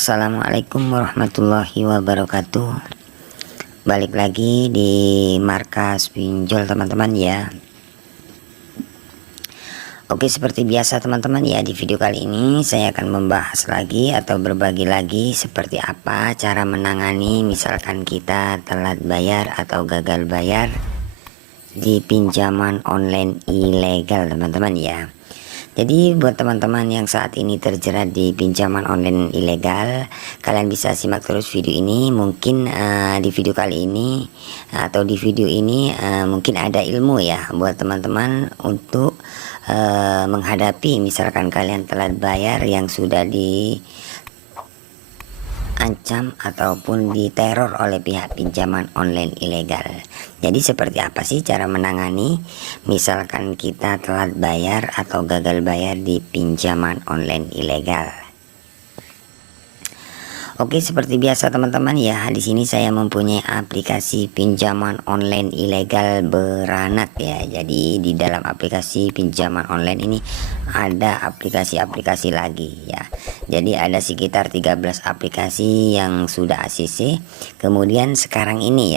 Assalamualaikum warahmatullahi wabarakatuh. Balik lagi di markas pinjol teman-teman ya. Oke, seperti biasa teman-teman ya, di video kali ini saya akan membahas lagi atau berbagi lagi seperti apa cara menangani misalkan kita telat bayar atau gagal bayar di pinjaman online ilegal teman-teman ya. Jadi buat teman-teman yang saat ini terjerat di pinjaman online ilegal, kalian bisa simak terus video ini. Mungkin di video kali ini atau di video ini mungkin ada ilmu ya buat teman-teman untuk menghadapi misalkan kalian telat bayar yang sudah diancam ataupun diteror oleh pihak pinjaman online ilegal. Jadi seperti apa sih cara menangani misalkan kita telat bayar atau gagal bayar di pinjaman online ilegal? Oke, seperti biasa teman-teman ya, di sini saya mempunyai aplikasi pinjaman online ilegal beranak ya. Jadi di dalam aplikasi pinjaman online ini ada aplikasi-aplikasi lagi ya. Jadi ada sekitar 13 aplikasi yang sudah ACC. Kemudian sekarang ini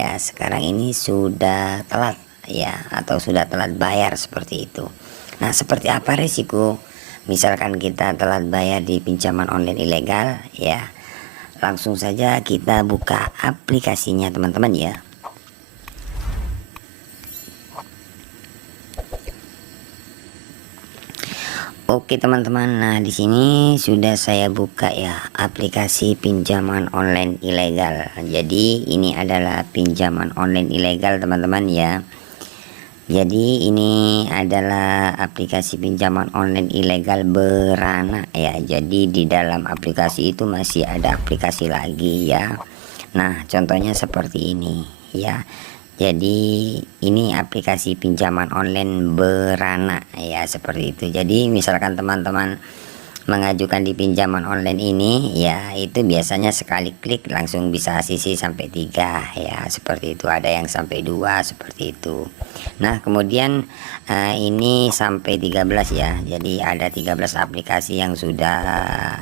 sudah telat ya, atau sudah telat bayar seperti itu. Nah, seperti apa resiko misalkan kita telat bayar di pinjaman online ilegal ya? Langsung saja kita buka aplikasinya teman-teman ya. Oke teman-teman, nah di sini sudah saya buka ya aplikasi pinjaman online ilegal. Jadi ini adalah pinjaman online ilegal teman-teman ya. Jadi ini adalah aplikasi pinjaman online ilegal beranak ya. Jadi di dalam aplikasi itu masih ada aplikasi lagi ya. Nah, contohnya seperti ini ya. Jadi ini aplikasi pinjaman online beranak ya, seperti itu. Jadi misalkan teman-teman mengajukan di pinjaman online ini ya, itu biasanya sekali klik langsung bisa ACC sampai 3 ya, seperti itu. Ada yang sampai 2 seperti itu. Nah, kemudian ini sampai 13 ya. Jadi ada 13 aplikasi yang sudah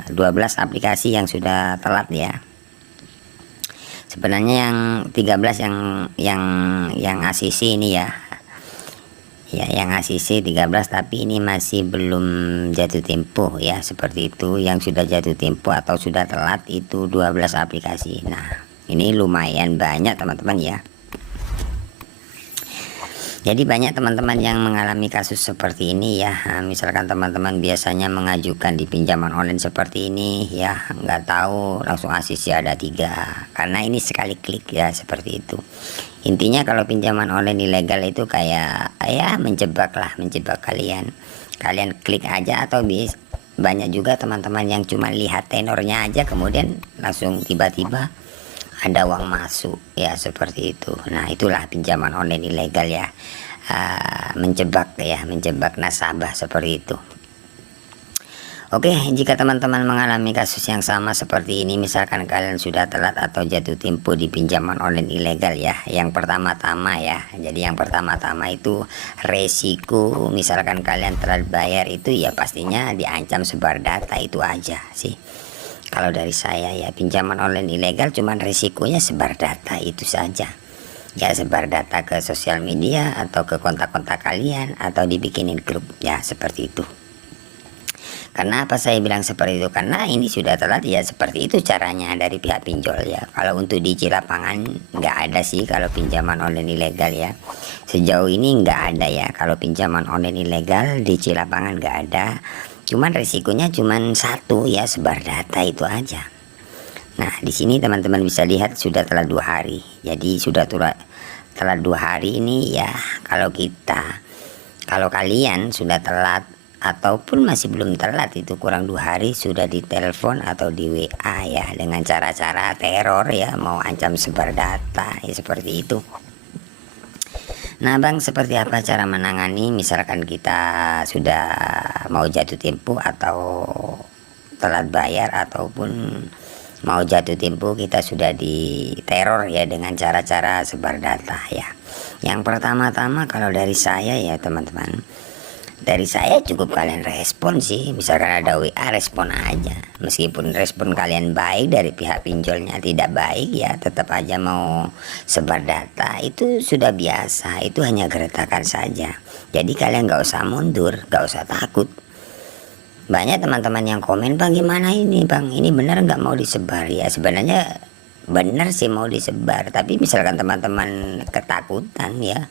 12 aplikasi yang sudah telat ya. Sebenarnya yang 13 yang ACC ini ya. Ya, yang ACC 13, tapi ini masih belum jatuh tempo ya, seperti itu. Yang sudah jatuh tempo atau sudah telat itu 12 aplikasi. Nah, ini lumayan banyak teman-teman ya. Jadi banyak teman-teman yang mengalami kasus seperti ini ya. Nah, misalkan teman-teman biasanya mengajukan di pinjaman online seperti ini ya, nggak tahu langsung ACC ada 3 karena ini sekali klik ya, seperti itu. Intinya kalau pinjaman online ilegal itu kayak ya menjebak kalian klik aja, atau banyak juga teman-teman yang cuma lihat tenornya aja kemudian langsung tiba-tiba ada uang masuk ya, seperti itu. Nah, itulah pinjaman online ilegal ya, menjebak nasabah seperti itu. Oke, jika teman-teman mengalami kasus yang sama seperti ini, misalkan kalian sudah telat atau jatuh tempo di pinjaman online ilegal ya, yang pertama-tama ya. Jadi yang pertama-tama itu resiko misalkan kalian telat bayar itu ya pastinya diancam sebar data, itu aja sih. Kalau dari saya ya, pinjaman online ilegal cuman risikonya sebar data itu saja. Ya, sebar data ke sosial media atau ke kontak-kontak kalian atau dibikinin grup ya, seperti itu. Karena apa saya bilang seperti itu? Karena ini sudah telat ya, seperti itu caranya dari pihak pinjol ya. Kalau untuk di lapangan nggak ada sih kalau pinjaman online ilegal ya. Sejauh ini nggak ada ya kalau pinjaman online ilegal di lapangan, nggak ada. Cuman resikonya cuman satu ya, sebar data itu aja. Nah, di sini teman-teman bisa lihat sudah telat 2 hari. Jadi sudah telat 2 hari ini ya. Kalau kalian sudah telat ataupun masih belum telat, itu kurang 2 hari sudah ditelepon atau di WA ya, dengan cara-cara teror ya, mau ancam sebar data ya, seperti itu. Nah bang, seperti apa cara menangani misalkan kita sudah mau jatuh tempo atau telat bayar ataupun mau jatuh tempo kita sudah diteror ya dengan cara-cara sebar data ya. Yang pertama-tama kalau dari saya ya teman-teman, Dari saya cukup kalian respon sih, misalkan ada WA respon aja. Meskipun respon kalian baik, dari pihak pinjolnya tidak baik, ya tetap aja mau sebar data, itu sudah biasa, itu hanya gertakan saja. Jadi kalian gak usah mundur, gak usah takut. Banyak teman-teman yang komen, bang gimana ini bang, ini benar nggak mau disebar? Ya sebenarnya benar sih mau disebar, tapi misalkan teman-teman ketakutan, ya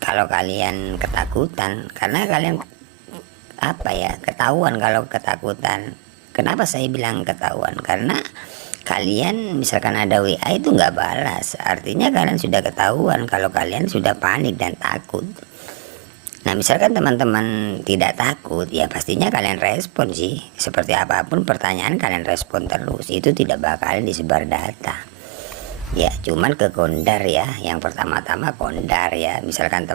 kalau kalian ketakutan karena kalian apa ya, ketahuan kalau ketakutan. Kenapa saya bilang ketahuan? Karena kalian misalkan ada WA itu nggak balas, artinya kalian sudah ketahuan kalau kalian sudah panik dan takut. Nah misalkan teman-teman tidak takut, ya pastinya kalian respon sih. Seperti apapun pertanyaan kalian respon terus, itu tidak bakalan disebar data. Ya cuman ke kondar ya, yang pertama-tama kondar ya. Misalkan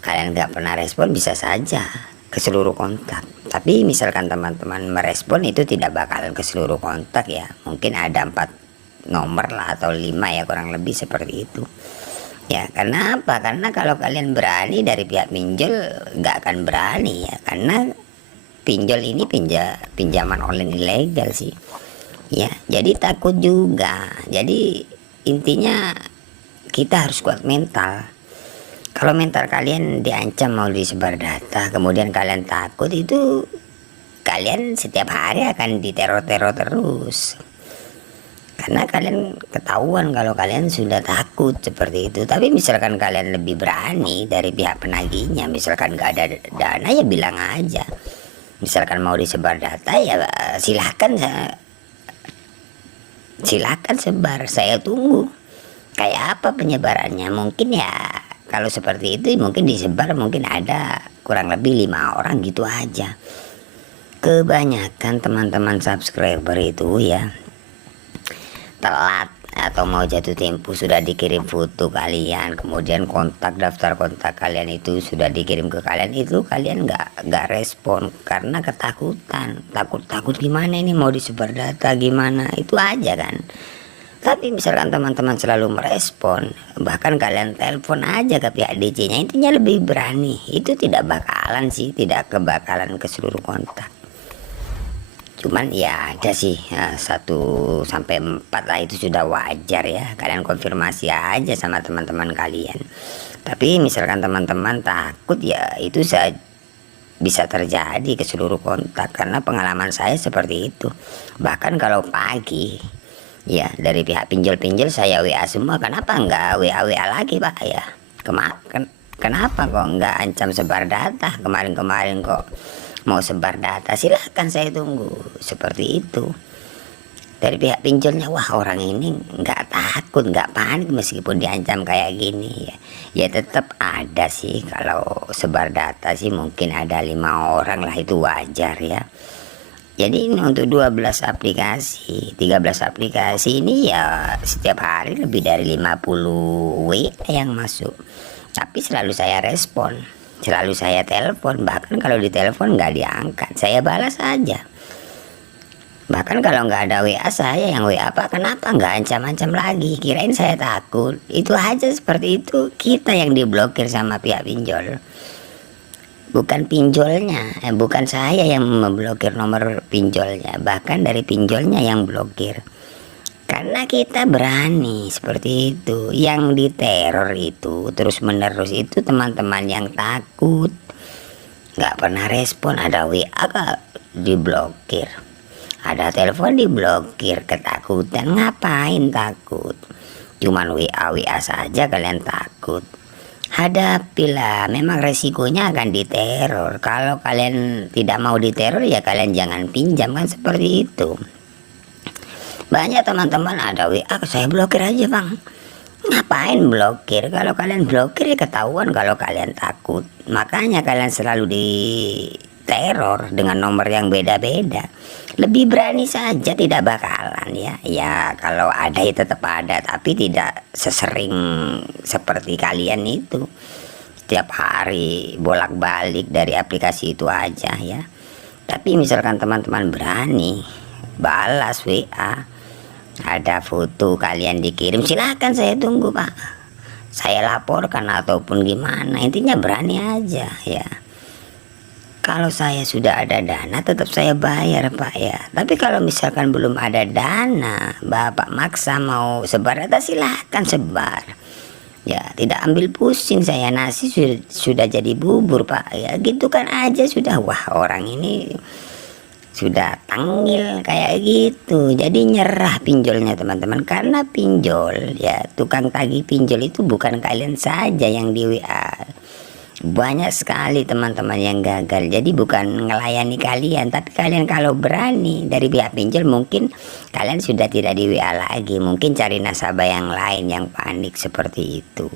kalian nggak pernah respon, bisa saja ke seluruh kontak. Tapi misalkan teman-teman merespon, itu tidak bakalan ke seluruh kontak ya. Mungkin ada 4 nomor lah atau 5 ya, kurang lebih seperti itu. Ya karena apa? Karena kalau kalian berani, dari pihak pinjol nggak akan berani ya. Karena pinjol ini pinjaman online ilegal sih. Ya jadi takut juga. Jadi intinya kita harus kuat mental. Kalau mental kalian diancam mau disebar data, kemudian kalian takut, itu kalian setiap hari akan diteror-teror terus. Karena kalian ketahuan kalau kalian sudah takut seperti itu. Tapi misalkan kalian lebih berani dari pihak penagihnya, misalkan gak ada dana ya bilang aja. Misalkan mau disebar data ya silakan sebar, saya tunggu. Kayak apa penyebarannya? Mungkin ya kalau seperti itu mungkin disebar, mungkin ada kurang lebih 5 orang gitu aja. Kebanyakan teman-teman subscriber itu ya telat atau mau jatuh tempo, sudah dikirim foto kalian, kemudian kontak, daftar kontak kalian itu sudah dikirim ke kalian, itu kalian nggak respon karena ketakutan. Takut gimana ini mau disebar data gimana, itu aja kan. Tapi misalkan teman-teman selalu merespon, bahkan kalian telepon aja ke pihak DC-nya, intinya lebih berani, itu tidak bakalan sih, tidak kebakalan ke seluruh kontak. Cuman ya ada sih 1 sampai 4 lah, itu sudah wajar ya. Kalian konfirmasi aja sama teman-teman kalian. Tapi misalkan teman-teman takut, ya itu bisa terjadi ke seluruh kontak. Karena pengalaman saya seperti itu. Bahkan kalau pagi ya dari pihak pinjol saya WA semua. Kenapa nggak WA lagi pak ya? Kenapa kok nggak ancam sebar data? Kemarin kok mau sebar data, silahkan saya tunggu. Seperti itu. Dari pihak pinjolnya, wah orang ini nggak takut, nggak panik meskipun diancam kayak gini ya. Ya tetap ada sih, kalau sebar data sih mungkin ada 5 orang lah, itu wajar ya. Jadi ini untuk 12 aplikasi, 13 aplikasi ini ya setiap hari lebih dari 50 WA yang masuk. Tapi selalu saya respon, selalu saya telepon, bahkan kalau ditelepon nggak diangkat, saya balas aja. Bahkan kalau nggak ada WA saya yang WA pak, kenapa nggak ancam-ancam lagi, kirain saya takut. Itu aja, seperti itu. Kita yang diblokir sama pihak pinjol, bukan pinjolnya, bukan saya yang memblokir nomor pinjolnya, bahkan dari pinjolnya yang blokir. Karena kita berani seperti itu. Yang diteror itu terus menerus itu teman-teman yang takut, nggak pernah respon. Ada WA diblokir, ada telepon diblokir, ketakutan. Ngapain takut? Cuman WA saja kalian takut. Hadapilah, memang resikonya akan diteror. Kalau kalian tidak mau diteror ya kalian jangan pinjam, kan seperti itu. Banyak teman-teman ada WA, saya blokir aja bang. Ngapain blokir? Kalau kalian blokir ya ketahuan kalau kalian takut. Makanya kalian selalu diteror dengan nomor yang beda-beda. Lebih berani saja, tidak bakalan ya. Ya kalau ada ya tetap ada, tapi tidak sesering seperti kalian itu. Setiap hari bolak-balik dari aplikasi itu aja ya. Tapi misalkan teman-teman berani balas WA, ada foto kalian dikirim, silahkan saya tunggu pak, saya laporkan ataupun gimana. Intinya berani aja ya. Kalau saya sudah ada dana tetap saya bayar Pak ya. Tapi kalau misalkan belum ada dana, Bapak maksa mau sebar data silahkan sebar. Ya tidak ambil pusing saya, nasi sudah jadi bubur Pak ya, gitu kan aja sudah. Wah orang ini sudah tangil kayak gitu, jadi nyerah pinjolnya teman-teman. Karena pinjol ya, tukang tagih pinjol itu bukan kalian saja yang di WA, banyak sekali teman-teman yang gagal. Jadi bukan ngelayani kalian, tapi kalian kalau berani dari pihak pinjol, mungkin kalian sudah tidak di WA lagi, mungkin cari nasabah yang lain yang panik seperti itu.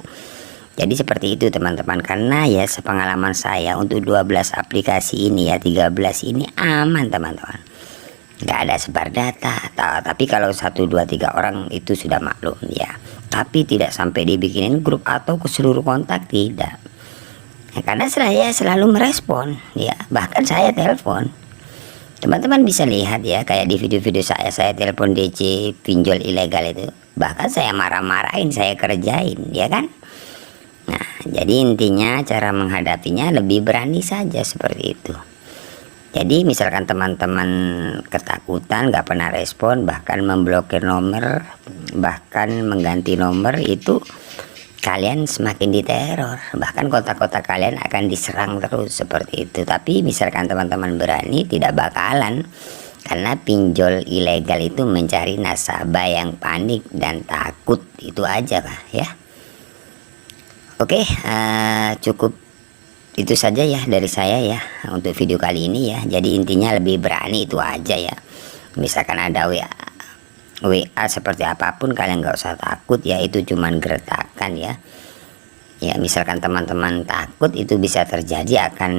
Jadi seperti itu teman-teman, karena ya sepengalaman saya untuk 12 aplikasi ini ya, 13 ini aman teman-teman, nggak ada sebar data. Tapi kalau 1, 2, 3 orang itu sudah maklum ya, tapi tidak sampai dibikinin grup atau ke seluruh kontak, tidak ya, karena saya selalu merespon ya, bahkan saya telepon. Teman-teman bisa lihat ya, kayak di video-video saya telepon DC pinjol ilegal itu, bahkan saya marah-marahin, saya kerjain ya kan. Nah, jadi intinya cara menghadapinya lebih berani saja seperti itu. Jadi misalkan teman-teman ketakutan, nggak pernah respon, bahkan memblokir nomor, bahkan mengganti nomor, itu kalian semakin diteror. Bahkan kota-kota kalian akan diserang terus seperti itu. Tapi misalkan teman-teman berani, tidak bakalan. Karena pinjol ilegal itu mencari nasabah yang panik dan takut, itu aja Pak ya. Oke, cukup itu saja ya dari saya ya untuk video kali ini ya. Jadi intinya lebih berani itu aja ya. Misalkan ada WA seperti apapun, kalian nggak usah takut ya, itu cuman gertakan ya. Ya misalkan teman-teman takut, itu bisa terjadi akan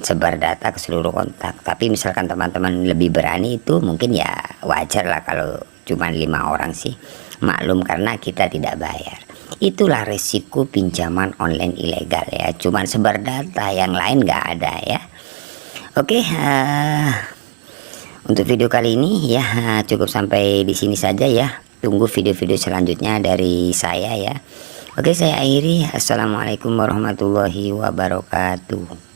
sebar data ke seluruh kontak. Tapi misalkan teman-teman lebih berani, itu mungkin ya wajar lah kalau cuman 5 orang sih. Maklum karena kita tidak bayar. Itulah resiko pinjaman online ilegal ya, cuman sebar data, yang lain nggak ada ya. Oke, untuk video kali ini ya cukup sampai di sini saja ya. Tunggu video-video selanjutnya dari saya ya. Oke, saya akhiri. Assalamualaikum warahmatullahi wabarakatuh.